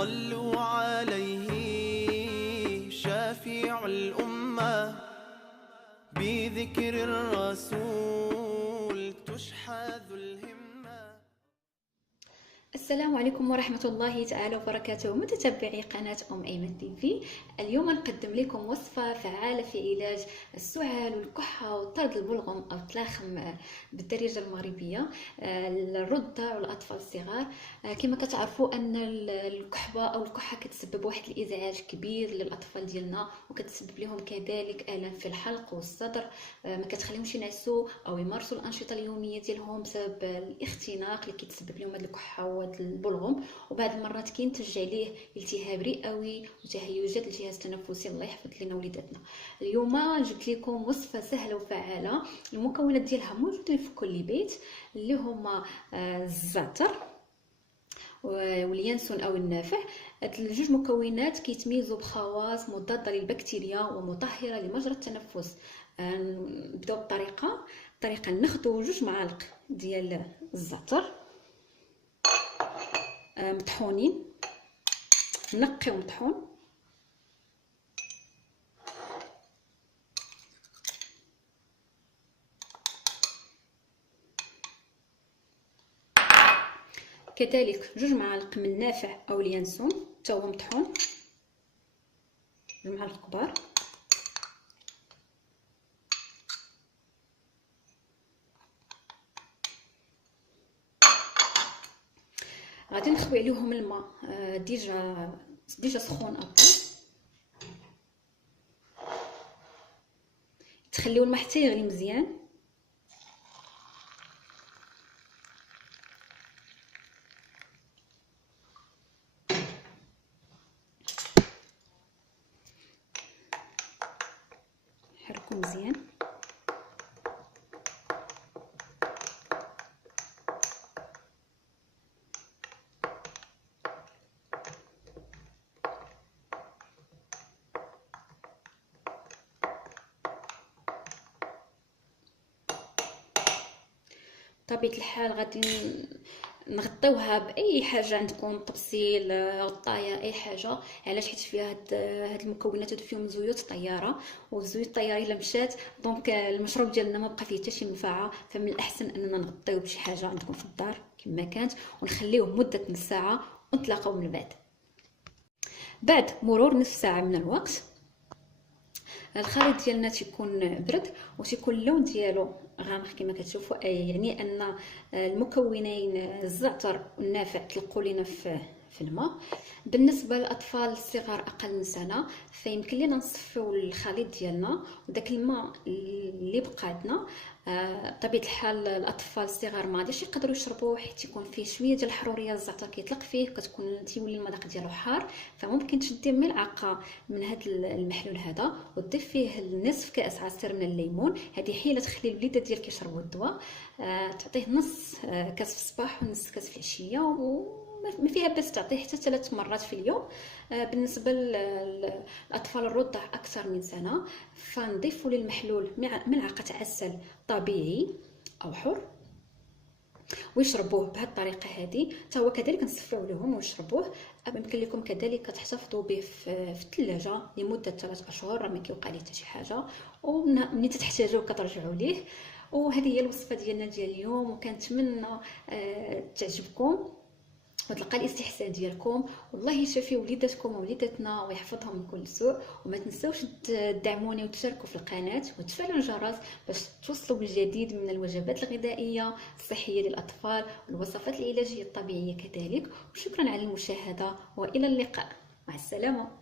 صلوا عليه شافع الأمة، بذكر الرسول تشحذ الهمة. السلام عليكم ورحمة الله تعالى وبركاته، متتبعي قناة أيمن تي في. اليوم نقدم لكم وصفة فعالة في علاج السعال والكحة وطرد البلغم أو التلاخم بالدارجة المغربية للرضع والأطفال الصغار. كما كتعرفوا أن الكحبة أو الكحة كتسبب واحد الإزعاج كبير للأطفال ديالنا، وكتسبب لهم كذلك آلام في الحلق والصدر، ما كتخليهمش ينعسوا أو يمارسوا الأنشطة اليومية ديالهم بسبب الاختناق اللي كيتسبب لهم هاد الكحة البلغم. وبعض المرات كينتج عليه التهاب رئوي وتهيجات الجهاز التنفسي. الله يحفظ لنا وليداتنا. اليوم جبت لكم وصفه سهله وفعاله، المكونات ديالها موجودين في كل بيت، اللي هما الزعتر واليانسون او النافع. هاد الجوج مكونات كيتميزوا بخواص مضاده للبكتيريا ومطهره لمجرى التنفس. نبداو بالطريقه. ناخذ 2 معالق ديال الزعتر مطحونين، نقي ومطحون. كذلك 2 معالق من النافع او اليانسون حتى هو مطحون، 2 معالق كبار. غادي نخوي عليهم الماء ديجا سخون ابطال، تخليو الماء حتى يغلي مزيان. حركوا مزيان. بطبيعة الحال غادي نغطيوها باي حاجه عندكم، طبسيل، غطايه، اي حاجه. علاش؟ حيت فيها هاد المكونات هادو فيهم زيوت طياره، والزيوت الطياره الا مشات دونك المشروب ديالنا ما بقى فيه حتى شي منفعه. فمن الاحسن اننا نغطيوه بشي حاجه عندكم في الدار كما كانت، ونخليوه مده نص ساعه ونتلاقاو من بعد مرور نصف ساعه من الوقت. الخليط ديالنا تيكون برد وتيكون اللون ديالو غامق كما كتشوفوا، يعني ان المكونين الزعتر والنافع تلقوا لينا في الماء. بالنسبه للاطفال الصغار اقل من سنه فيمكن لينا نصفيو الخليط ديالنا، وداك الماء اللي بقى عندنا بطبيعه الحال الاطفال الصغار ما غاديش يقدروا يشربوه، حيت يكون فيه شويه ديال الحروريه. الزعتر كيطلق فيه، كتكون تيولي المذاق ديالو حار. فممكن تشدي ملعقه من هذا المحلول هذا وتضيف فيه نصف كاس عصير من الليمون. هذه حيله تخلي الوليدات ديالك يشربوا الدواء. تعطيه نص كاس في الصباح ونص كاس في العشيه، ما فيها بس تعطيه حتى 3 مرات في اليوم. بالنسبه للاطفال الرضع اكثر من سنه فنضيفوا للمحلول ملعقه عسل طبيعي او حر ويشربوه بهذه الطريقه هذه. حتى هو كذلك نصفيوه لهم ويشربوه. يمكن لكم كذلك تحتفظوا به في الثلاجه لمده 3 اشهر، ما كيوقع ليه حتى شي حاجه، ومنين تحتاجوه كترجعوا ليه. وهذه هي الوصفه ديالنا ديال اليوم، وكنتمنى تعجبكم وتلقى الاستحسان ديالكم. والله يشافي وليداتكم ووليداتنا ويحفظهم من كل سوء. وما تنسوش تدعموني وتشاركوا في القناه وتفعلوا الجرس باش توصلوا بالجديد من الوجبات الغذائيه الصحيه للاطفال والوصفات العلاجيه الطبيعيه كذلك. وشكرا على المشاهده والى اللقاء، مع السلامه.